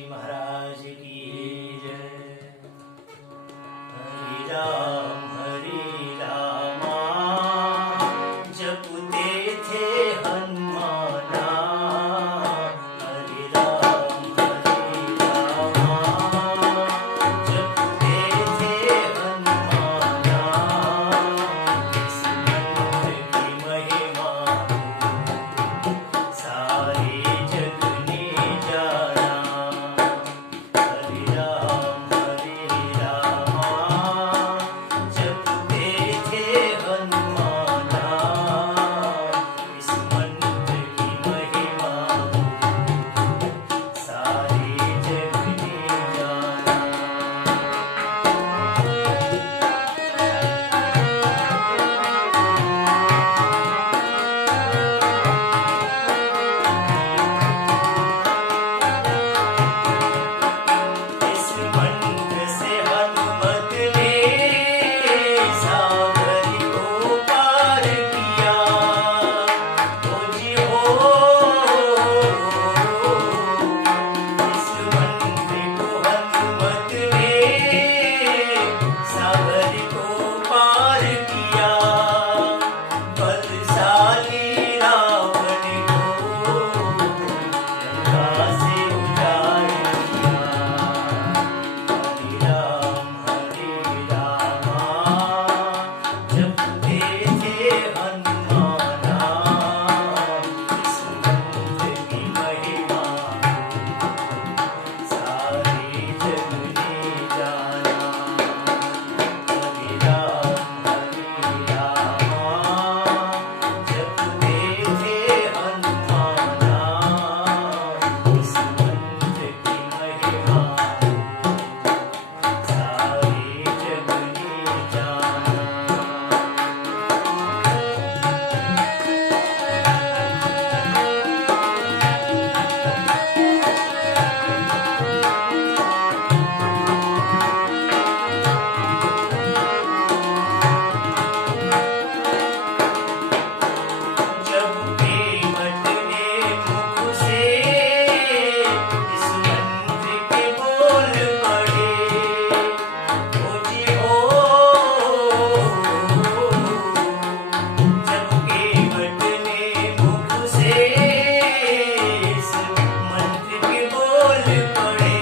जी महाराज की जय। हरि रामा जपते थे हनुमाना। हरि रामा जपते थे हनुमाना। इस मंत्र की महिमा सारे जग ने जाना। हरि रामा जपते थे हनुमाना। इस मंत्र की महिमा सारे जग ने जाना। इस मंत्र से हनुमत ने सागर को पार किया। ओ जी हो, इस मंत्र को हनुमत ने सागर को पार किया। बलशाली रावण को लंका से उजाड़ दिया। हरि रामा जपते थे हनुमाना। इस मंत्र की महिमा सारे जग ने जाना। हरि रामा जपते थे हनुमाना। इस मंत्र की महिमा सारे जग ने जाना। जब केवट ने मुख से इस मंत्र के बोल पढ़े। ओ जी हो, जब केवट ने मुख से इस मंत्र के बोल पढ़े।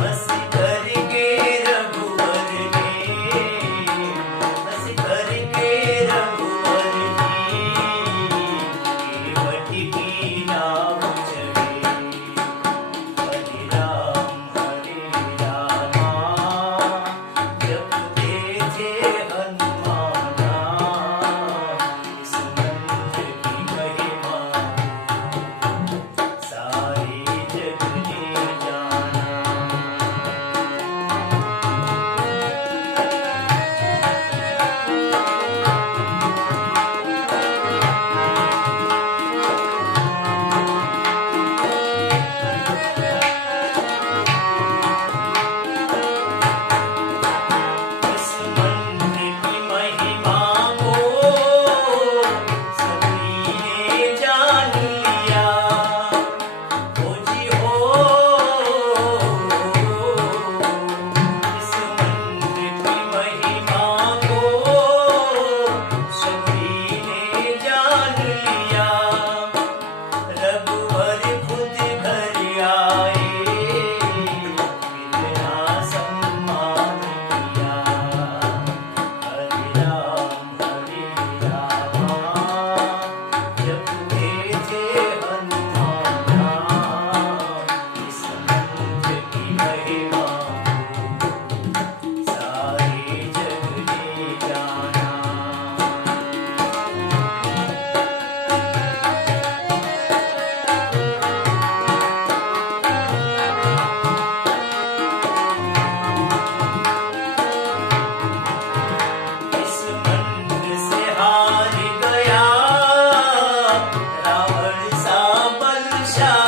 हंस करके रघुवर ने, हंस करके रघुवर केवट की नाव चढ़े। हरि रामा जपते थे हनुमाना। इस मंत्र की महिमा सारे जग ने जाना। इस मंत्र की महिमा को सभी ने जान लिया। ओ जी हो, इस मंत्र की महिमा को सभी ने जान लिया। रघुवर खुद घर आए, कितना सम्मान किया। हरि रामा जपते थे हनुमाना। इस मंत्र की महिमा सारे जग ने जाना। इस मंत्र से हार गया रावण सा बलशाली।